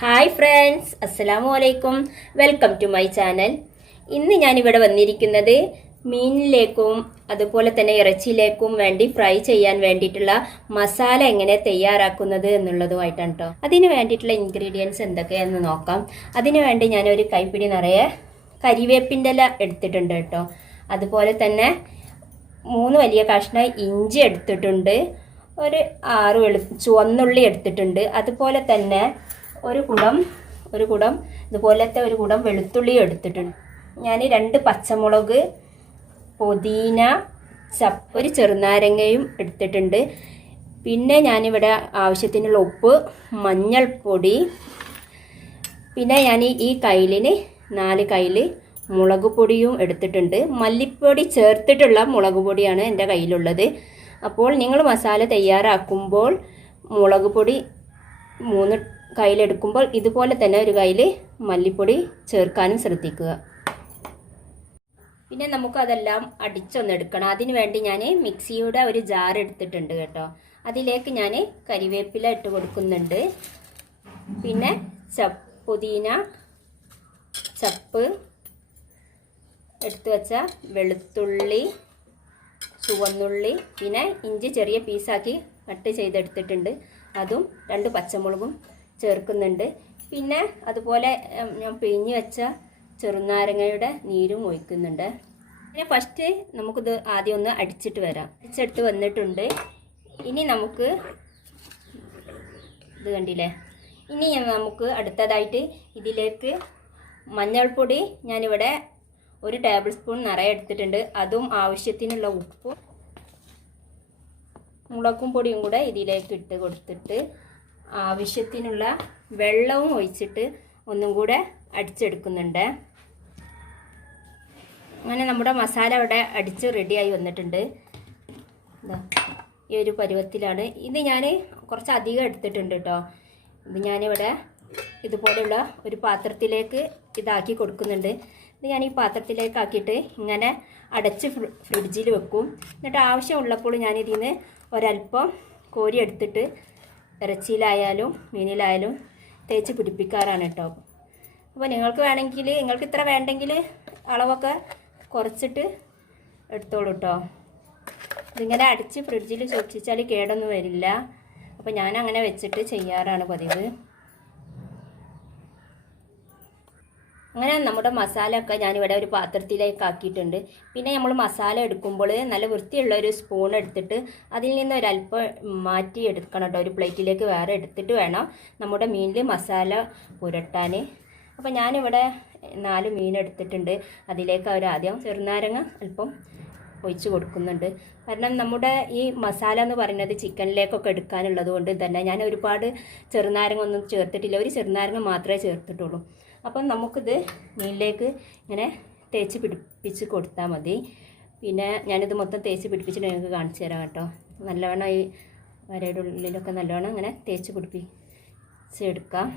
Hi friends അസ്സലാമു അലൈക്കും welcome to my channel ഇന്ന് ഞാനിവിടെ വന്നിരിക്കുന്നത് മീനിലേക്കും അതുപോലെ തന്നെ ഇറച്ചിയിലേക്കും വേണ്ടി ഫ്രൈ ചെയ്യാൻ വേണ്ടിയിട്ടുള്ള മസാല എങ്ങനെ തയ്യാറാക്കുന്നത് എന്നുള്ളതുമായിട്ടാണ് കേട്ടോ അതിന് വേണ്ടിയിട്ടുള്ള ഇൻഗ്രീഡിയൻസ് എന്തൊക്കെയാണെന്ന് നോക്കാം. അതിന് വേണ്ടി ഞാനൊരു കൈപ്പിടി നിറയെ കരിവേപ്പിന്റെ ഇല എടുത്തിട്ടുണ്ട് കേട്ടോ അതുപോലെ തന്നെ മൂന്ന് വലിയ കഷ്ണം ഇഞ്ചി എടുത്തിട്ടുണ്ട്. ഒരു ആറ് വെളു ചുവന്നുള്ളി എടുത്തിട്ടുണ്ട്. അതുപോലെ തന്നെ ഒരു കുടം ഒരു കുടം ഇതുപോലത്തെ ഒരു കുടം വെളുത്തുള്ളി എടുത്തിട്ടുണ്ട്. ഞാൻ രണ്ട് പച്ചമുളക് പുതിന ചപ്പ് ഒരു ചെറുനാരങ്ങയും എടുത്തിട്ടുണ്ട്. പിന്നെ ഞാനിവിടെ ആവശ്യത്തിനുള്ള ഉപ്പ് മഞ്ഞൾപ്പൊടി പിന്നെ ഞാൻ ഈ കയ്യിലിന് നാല് കയ്യിൽ മുളക് പൊടിയും എടുത്തിട്ടുണ്ട്. മല്ലിപ്പൊടി ചേർത്തിട്ടുള്ള മുളക് പൊടിയാണ് എന്റെ കയ്യിലുള്ളത്. അപ്പോൾ നിങ്ങൾ മസാല തയ്യാറാക്കുമ്പോൾ മുളക് പൊടി മൂന്ന് കയ്യിലെടുക്കുമ്പോൾ ഇതുപോലെ തന്നെ ഒരു കയ്യിൽ മല്ലിപ്പൊടി ചേർക്കാനും ശ്രദ്ധിക്കുക. പിന്നെ നമുക്കതെല്ലാം അടിച്ചൊന്നെടുക്കണം അതിന് വേണ്ടി ഞാൻ മിക്സിയുടെ ഒരു ജാർ എടുത്തിട്ടുണ്ട് കേട്ടോ. അതിലേക്ക് ഞാൻ കരിവേപ്പില ഇട്ട് കൊടുക്കുന്നുണ്ട്. പിന്നെ ചപ്പ് പുതിന ചപ്പ് എടുത്തു വച്ച വെളുത്തുള്ളി ചുവന്നുള്ളി പിന്നെ ഇഞ്ചി ചെറിയ പീസാക്കി കട്ട് ചെയ്തെടുത്തിട്ടുണ്ട്. അതും രണ്ട് പച്ചമുളകും ചേർക്കുന്നുണ്ട്. പിന്നെ അതുപോലെ ഞാൻ പിഴിഞ്ഞ് വെച്ച ചെറുനാരങ്ങയുടെ നീരും ഒഴിക്കുന്നുണ്ട്. പിന്നെ ഫസ്റ്റ് നമുക്കിത് ആദ്യം ഒന്ന് അടിച്ചിട്ട് വരാം. അടിച്ചെടുത്ത് വന്നിട്ടുണ്ട്. ഇനി നമുക്ക് ഇത് കണ്ടില്ലേ? ഇനി നമുക്ക് അടുത്തതായിട്ട് ഇതിലേക്ക് മഞ്ഞൾപ്പൊടി ഞാനിവിടെ ഒരു ടേബിൾ സ്പൂൺ നിറയെ എടുത്തിട്ടുണ്ട്. അതും ആവശ്യത്തിനുള്ള ഉപ്പും മുളകും പൊടിയും കൂടെ ഇതിലേക്ക് ഇട്ട് കൊടുത്തിട്ട് ആവശ്യത്തിനുള്ള വെള്ളവും ഒഴിച്ചിട്ട് ഒന്നും കൂടെ അടിച്ചെടുക്കുന്നുണ്ട്. അങ്ങനെ നമ്മുടെ മസാല ഇവിടെ അടിച്ച് റെഡിയായി വന്നിട്ടുണ്ട്. ഈ ഒരു പരുവത്തിലാണ്. ഇത് ഞാൻ കുറച്ച് അധികം എടുത്തിട്ടുണ്ട് കേട്ടോ. ഇത് ഞാനിവിടെ ഇതുപോലെയുള്ള ഒരു പാത്രത്തിലേക്ക് ഇതാക്കി കൊടുക്കുന്നുണ്ട്. ഇത് ഞാൻ ഈ പാത്രത്തിലേക്ക് ആക്കിയിട്ട് ഇങ്ങനെ അടച്ച് ഫ്രിഡ്ജിൽ വെക്കും. എന്നിട്ട് ആവശ്യമുള്ളപ്പോൾ ഞാൻ ഇതിൽ നിന്ന് ഒരല്പം കോരി എടുത്തിട്ട് ഇറച്ചിയിലായാലും മീനിലായാലും തേച്ച് പിടിപ്പിക്കാറാണ് കേട്ടോ. അപ്പോൾ നിങ്ങൾക്ക് വേണമെങ്കിൽ നിങ്ങൾക്ക് ഇത്ര വേണ്ടെങ്കിൽ അളവൊക്കെ കുറച്ചിട്ട് എടുത്തോളൂ കേട്ടോ. ഇതിങ്ങനെ അടിച്ച് ഫ്രിഡ്ജിൽ സൂക്ഷിച്ചാൽ കേടൊന്നും വരില്ല. അപ്പോൾ ഞാൻ അങ്ങനെ വെച്ചിട്ട് ചെയ്യാറാണ് പതിവ്. അങ്ങനെ നമ്മുടെ മസാല ഒക്കെ ഞാനിവിടെ ഒരു പാത്രത്തിലേക്ക് ആക്കിയിട്ടുണ്ട്. പിന്നെ നമ്മൾ മസാല എടുക്കുമ്പോൾ നല്ല വൃത്തിയുള്ള ഒരു സ്പൂൺ എടുത്തിട്ട് അതിൽ നിന്ന് ഒരല്പം മാറ്റി എടുക്കണം കേട്ടോ. ഒരു പ്ലേറ്റിലേക്ക് വേറെ എടുത്തിട്ട് വേണം നമ്മുടെ മീനിൽ മസാല പുരട്ടാൻ. അപ്പോൾ ഞാനിവിടെ നാല് മീൻ എടുത്തിട്ടുണ്ട്. അതിലേക്ക് അവർ ആദ്യം ചെറുനാരങ്ങ അല്പം ഒഴിച്ച് കൊടുക്കുന്നുണ്ട്. കാരണം നമ്മുടെ ഈ മസാല എന്ന് പറയുന്നത് ചിക്കനിലേക്കൊക്കെ എടുക്കാനുള്ളത് കൊണ്ട് തന്നെ ഞാൻ ഒരുപാട് ചെറുനാരങ്ങ ഒന്നും ചേർത്തിട്ടില്ല. ഒരു ചെറുനാരങ്ങ മാത്രമേ ചേർത്തിട്ടുള്ളൂ. അപ്പം നമുക്കിത് മീനിലേക്ക് ഇങ്ങനെ തേച്ച് പിടിപ്പിച്ച് കൊടുത്താൽ മതി. പിന്നെ ഞാനിത് മൊത്തം തേച്ച് പിടിപ്പിച്ചിട്ട് നിങ്ങൾക്ക് കാണിച്ചു തരാം കേട്ടോ. നല്ലവണ്ണം ഈ വരയുടെ ഉള്ളിലൊക്കെ നല്ലവണ്ണം ഇങ്ങനെ തേച്ച് പിടിപ്പിച്ചെടുക്കാം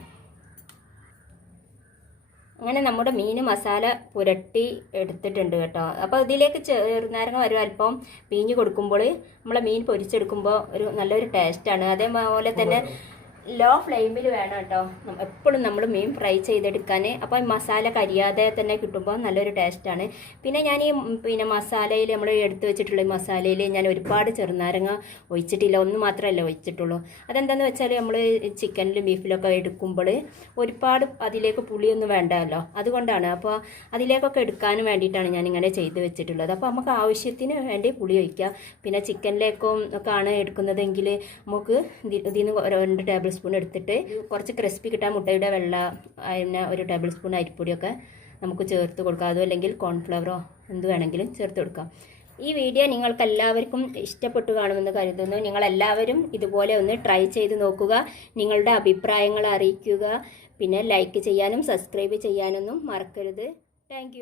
അങ്ങനെ നമ്മുടെ മീൻ മസാല പുരട്ടി എടുത്തിട്ടുണ്ട് കേട്ടോ. അപ്പോൾ ഇതിലേക്ക് ചെറുനാരങ്ങ ഒരു അല്പം പിഴിഞ്ഞ് കൊടുക്കുമ്പോൾ നമ്മളെ മീൻ പൊരിച്ചെടുക്കുമ്പോൾ ഒരു നല്ലൊരു ടേസ്റ്റാണ്. അതേപോലെ തന്നെ ലോ ഫ്ലെയിമിൽ വേണം കേട്ടോ. എപ്പോഴും നമ്മൾ മീൻ ഫ്രൈ ചെയ്തെടുക്കാൻ അപ്പോൾ മസാല കരിയാതെ തന്നെ കിട്ടുമ്പോൾ നല്ലൊരു ടേസ്റ്റാണ് പിന്നെ ഞാൻ ഈ പിന്നെ മസാലയിൽ നമ്മൾ എടുത്തു വെച്ചിട്ടുള്ള മസാലയിൽ ഞാൻ ഒരുപാട് ചെറുനാരങ്ങ ഒഴിച്ചിട്ടില്ല. ഒന്ന് മാത്രമല്ല ഒഴിച്ചിട്ടുള്ളൂ. അതെന്താണെന്ന് വെച്ചാൽ നമ്മൾ ചിക്കനിലും ബീഫിലൊക്കെ എടുക്കുമ്പോൾ ഒരുപാട് അതിലേക്ക് പുളിയൊന്നും വേണ്ടല്ലോ. അതുകൊണ്ടാണ്. അപ്പോൾ അതിലേക്കൊക്കെ എടുക്കാനും വേണ്ടിയിട്ടാണ് ഞാനിങ്ങനെ ചെയ്ത് വെച്ചിട്ടുള്ളത്. അപ്പോൾ നമുക്ക് ആവശ്യത്തിന് വേണ്ടി പുളി ഒഴിക്കാം. പിന്നെ ചിക്കനിലേക്കും ഒക്കെ ആണ് എടുക്കുന്നതെങ്കിൽ നമുക്ക് ഇതി- ഇതിൽ നിന്ന് രണ്ട് ടേബിൾ സ്പൂൺ എടുത്തിട്ട് കുറച്ച് ക്രിസ്പി കിട്ടാൻ മുട്ടയുടെ വെള്ള പിന്നെ ഒരു ടേബിൾ സ്പൂൺ അരിപ്പൊടിയൊക്കെ നമുക്ക് ചേർത്ത് കൊടുക്കാം. അതോ അല്ലെങ്കിൽ കോൺഫ്ലവറോ എന്ത് വേണമെങ്കിലും ചേർത്ത് കൊടുക്കാം. ഈ വീഡിയോ നിങ്ങൾക്ക് എല്ലാവർക്കും ഇഷ്ടപ്പെട്ടു കാണുമെന്ന് കരുതുന്നു. നിങ്ങളെല്ലാവരും ഇതുപോലെ ഒന്ന് ട്രൈ ചെയ്ത് നോക്കുക. നിങ്ങളുടെ അഭിപ്രായങ്ങൾ അറിയിക്കുക. പിന്നെ ലൈക്ക് ചെയ്യാനും സബ്സ്ക്രൈബ് ചെയ്യാനൊന്നും മറക്കരുത്. താങ്ക്